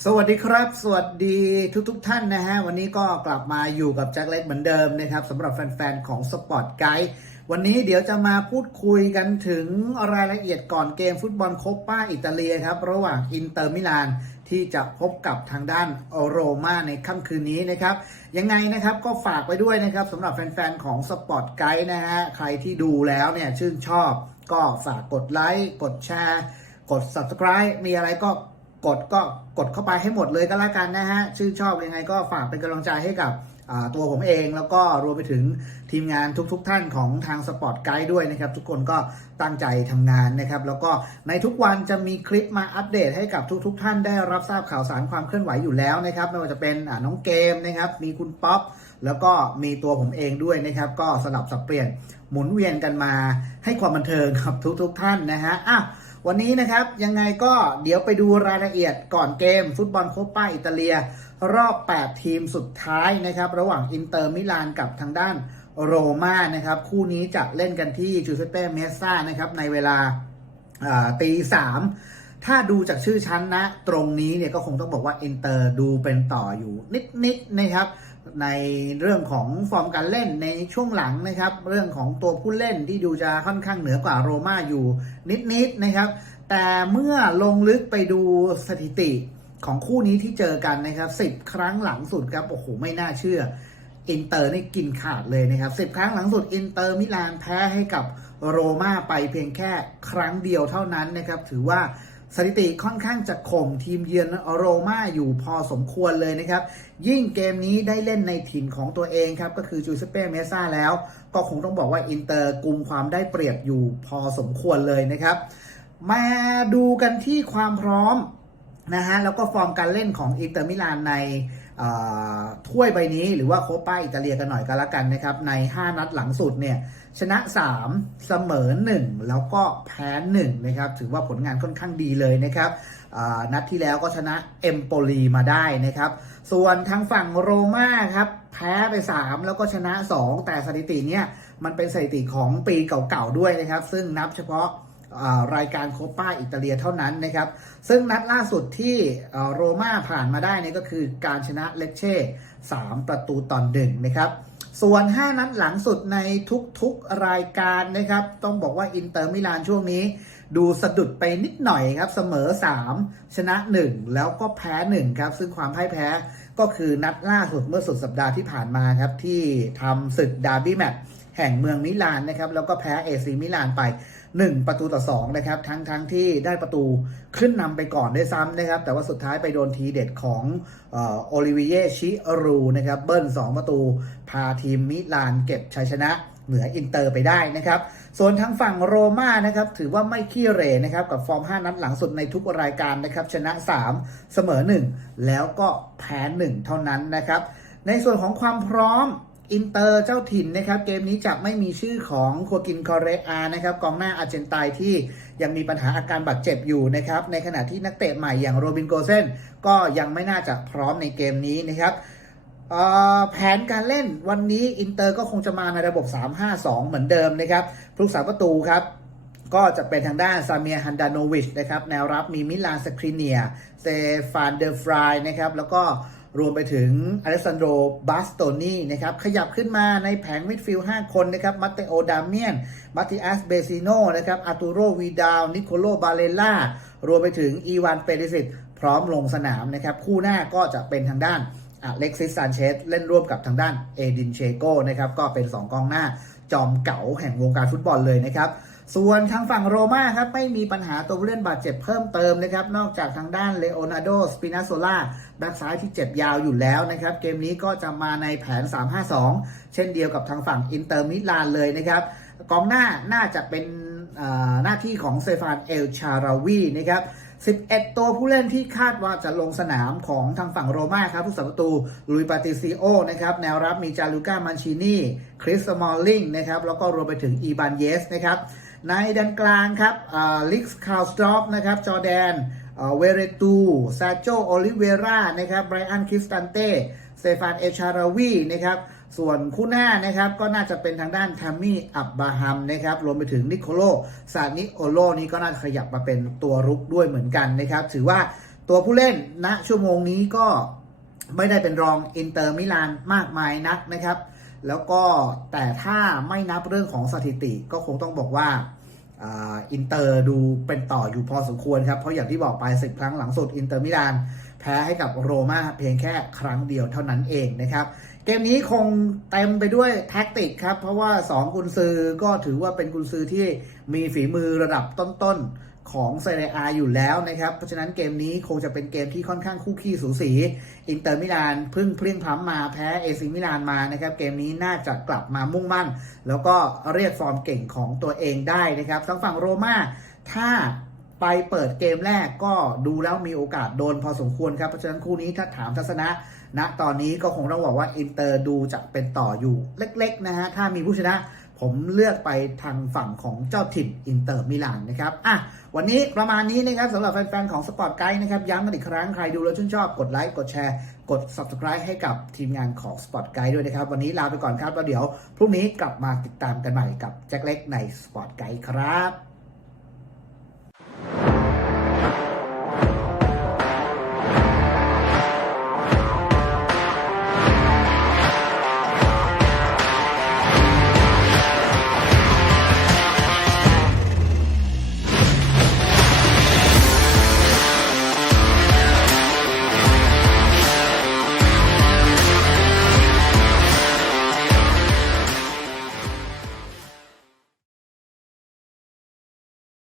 สวัสดีครับ สวัสดีทุกทท่านนะฮะ วันนี้ก็กลับมาอยู่กับแจ็คเล็กเหมือนเดิมนะครับสำหรับแฟน ๆ ของสปอร์ตไกด์วันนี้เดี๋ยวจะมาพูดคุยกันถึงรายละเอียดก่อนเกมฟุตบอลโคปาอิตาเลียครับ ระหว่างอินเตอร์มิลานที่จะพบกับทางด้านโรม่าในค่ำคืนนี้นะครับ ยังไงนะครับก็ฝากไว้ด้วยนะครับสำหรับแฟน ๆ ของสปอร์ตไกด์นะฮะ ใครที่ดูแล้วเนี่ยชื่นชอบ ก็ฝากกดไลค์กดแชร์ กด subscribe มีอะไรก็ กดก็กดเข้าไปให้หมดเลยก็แล้วกันนะฮะชื่นชอบยังไงก็ฝากเป็นกำลังใจให้กับตัวผมเองแล้วก็รวมไปถึงทีมงานทุกๆทท่านของทางสปอร์ตไกด์ด้วยนะครับ ทุกคนก็ตั้งใจทำงานนะครับ แล้วก็ในทุกวันจะมีคลิปมาอัปเดตให้กับทุกๆทท่านได้รับทราบข่าวสารความเคลื่อนไหวอยู่แล้วนะครับ ไม่ว่าจะเป็นน้องเกมนะครับ มีคุณป๊อปแล้วก็มีตัวผมเองด้วยนะครับ ก็สลับสับเปลี่ยนหมุนเวียนกันมาให้ความบันเทิงกับทุกๆทท่านนะฮะอ้าว วันนี้นะครับยังไงก็เดี๋ยวไปดูรายละเอียดก่อนเกม ฟุตบอลโคปาอิตาเลีย รอบ 8 ทีมสุดท้ายนะครับ ระหว่างอินเตอร์มิลานกับทางด้านโรม่านะครับ คู่นี้จะเล่นกันที่จูเซเป้เมสซานะครับ ในเวลาอ่าตีสามถ้าดูจากชื่อชั้นนะ ตรงนี้เนี่ยก็คงต้องบอกว่าอินเตอร์ดูเป็นต่ออยู่นิดๆนะครับ ในเรื่องของฟอร์มการเล่นในช่วงหลังนะครับ เรื่องของตัวผู้เล่นที่ดูจะค่อนข้างเหนือกว่าโรม่าอยู่นิดๆนะครับ แต่เมื่อลงลึกไปดูสถิติของคู่นี้ที่เจอกันนะครับ10ครั้งหลังสุดครับโอ้โหไม่น่าเชื่ออินเตอร์นี่กินขาดเลยนะครับ10ครั้งหลังสุดอินเตอร์มิลานแพ้ให้กับโรม่าไปเพียงแค่ครั้งเดียวเท่านั้นนะครับ ถือว่า สถิติค่อนข้างจะข่มทีมเยือนโรม่าอยู่พอสมควรเลยนะครับ ยิ่งเกมนี้ได้เล่นในถิ่นของตัวเองครับ ก็คือจูเซเป้เมซ่าแล้ว ก็คงต้องบอกว่าอินเตอร์กุมความได้เปรียบอยู่พอสมควรเลยนะครับ มาดูกันที่ความพร้อม นะฮะแล้วก็ฟอร์มการเล่นของอินเตอร์มิลานในถ้วยใบนี้หรือว่าโคปาอิตาเลียกันหน่อยก็แล้วกันนะครับ ใน 5 นัดหลังสุดเนี่ยชนะ 3 เสมอ 1 แล้วก็แพ้1นะครับถือว่าผลงานค่อนข้างดีเลยนะครับนัดที่แล้วก็ชนะเอมโปลีมาได้นะครับ ส่วนทางฝั่งโรม่าครับแพ้ไป 3 แล้วก็ชนะ 2 แต่สถิติเนี่ยมันเป็นสถิติของปีเก่าๆด้วยนะครับ ซึ่งนับเฉพาะ รายการโคปาอิตาเลียเท่านั้นนะครับ ซึ่งนัดล่าสุดที่โรม่าผ่านมาได้นี่ก็คือการชนะเลเช่ 3 ประตูต่อหนึ่งนะครับ ส่วน 5 นัดหลังสุดในทุกๆรายการนะครับ ต้องบอกว่าอินเตอร์มิลานช่วงนี้ดูสะดุดไปนิดหน่อยครับ เสมอ 3 ชนะ 1 แล้วก็แพ้ 1 ครับ ซึ่งความพ่ายแพ้ก็คือนัดล่าสุดเมื่อสุดสัปดาห์ที่ผ่านมาครับ ที่ทำศึกดาร์บี้แมตช์ แห่งเมืองมิลานนะครับแล้วก็แพ้เอซีมิลานไป 1 ประตูต่อ2นะครับทั้งทั้งที่ได้ประตูขึ้นนำไปก่อนได้วยซ้ำนะครับ แต่ว่าสุดท้ายไปโดนทีเด็ดของโอลิเวียชิรูนะครับเบิ้ล2 ประตู พาทีมมิลานเก็บชัยชนะเหนืออินเตอร์ไปได้นะครับ ส่วนทางฝั่งโรม่านะครับถือว่าไม่ขี้เหร่นะครับกับฟอร์ม 5 นัดหลังสุดในทุกรายการนะครับชนะ 3 เสมอ 1 แล้วก็แพ้ 1 เท่านั้นนะครับ ในส่วนของความพร้อม อินเตอร์เจ้าถิ่นนะครับ เกมนี้จะไม่มีชื่อของโคกินคอเรอานะครับกองหน้าอาร์เจนไตน์ที่ยังมีปัญหาอาการบาดเจ็บอยู่นะครับ ในขณะที่นักเตะใหม่อย่างโรบินโกเซนก็ยังไม่น่าจะพร้อมในเกมนี้นะครับแผนการเล่นวันนี้อินเตอร์ก็คงจะมาในระบบ 3-5-2 เหมือนเดิมนะครับผู้รักษาประตูครับก็จะเป็นทางด้านซาเมียฮันดาโนวิชนะครับแนวรับมีมิลานสคริเนียเซฟานเดอร์ฟรายนะครับแล้วก็ รวมไปถึงอเลสซานโดบาสโตนีนะครับขยับขึ้นมาในแผงมิดฟิลด์5คนนะครับมัตเตโอดาเมียนมาติอัสเบซิโนนะครับอาตูโรวีดาวนิโคโลบาเลล่ารวมไปถึงอีวานเปริสิตพร้อมลงสนามนะครับคู่หน้าก็จะเป็นทางด้านอเล็กซิสซานเชสเล่นร่วมกับทางด้านเอดินเชโกนะครับก็เป็น 2กองหน้าจอมเก๋าแห่งวงการฟุตบอลเลยนะครับ ส่วนทางฝั่งโรม่าครับไม่มีปัญหาตัวผู้เล่นบาดเจ็บเพิ่มเติมนะครับ นอกจากทางด้านเลโอนาร์โดสปินาโซล่าแบ็กซ้ายที่เจ็บยาวอยู่แล้วนะครับ เกมนี้ก็จะมาในแผน 3-5-2 เช่นเดียวกับทางฝั่งอินเตอร์มิลานเลยนะครับกองหน้าน่าจะเป็นหน้าที่ของเซฟานเอลชาราวีนะครับ11 ตัวผู้เล่นที่คาดว่าจะลงสนามของทางฝั่งโรม่าครับ ผู้สัประตูลุยปาติซิโอนะครับแนวรับมีจาลูก้ามันชินีคริสมอลลิงนะครับแล้วก็รวมไปถึงอีบานเยสนะครับ ในด้านกลางครับลิกส์คาลสตรอปนะครับจอแดนเวเรตูซาโจโอลิเวรานะครับไบรอันคริสตันเต้เซฟานเอชาราวีนะครับส่วนคู่หน้านะครับก็น่าจะเป็นทางด้านทามมี่อับบาฮัมนะครับรวมไปถึงนิโคโลซานิโอโลนี่ก็น่าจะขยับมาเป็นตัวรุกด้วยเหมือนกันนะครับถือว่าตัวผู้เล่นณชั่วโมงนี้ก็ไม่ได้เป็นรองอินเตอร์มิลานมากมายนักนะครับ แล้วก็แต่ถ้าไม่นับเรื่องของสถิติก็คงต้องบอกว่าอินเตอร์ดูเป็นต่ออยู่พอสมควรครับ เพราะอย่างที่บอกไปสิบครั้งหลังสุดอินเตอร์มิลานแพ้ให้กับโรม่าเพียงแค่ครั้งเดียวเท่านั้นเองนะครับ เกมนี้คงเต็มไปด้วยแท็กติกครับ เพราะว่า 2 กุนซือก็ถือว่าเป็นกุนซือที่มีฝีมือระดับต้นๆ ของเซเรียอาอยู่แล้วนะครับ เพราะฉะนั้นเกมนี้คงจะเป็นเกมที่ค่อนข้างคู่ขี้สูสี อินเตอร์มิลานเพึ่งเพลียงพล้ำมาแพ้เอซิมิลานมานะครับ เกมนี้น่าจะกลับมามุ่งมั่น แล้วก็เรียกฟอร์มเก่งของตัวเองได้นะครับทั้งฝั่งโรม่าถ้าไปเปิดเกมแรกก็ดูแล้วมีโอกาสโดนพอสมควรครับ เพราะฉะนั้นคู่นี้ถ้าถามทัศนะณตอนนี้ก็คงต้องบอกว่าอินเตอร์ดูจะเป็นต่ออยู่เล็กๆนะฮะถ้ามีผู้ชนะ ผมเลือกไปทางฝั่งของเจ้าถิ่นอินเตอร์มิลานนะครับอะวันนี้ประมาณนี้นะครับสำหรับแฟนๆของสปอร์ตไกด์นะครับย้ำกันอีกครั้งใครดูแล้วชื่นชอบกดไลค์กดแชร์กด subscribe ให้กับทีมงานของ Sport ตไกด์ด้วยนะครับ วันนี้ลาไปก่อนครับแล้วเดี๋ยวพรุ่งนี้กลับมาติดตามกันใหม่กับแจ็คเล็กในสปอร์ตไกด์ครับ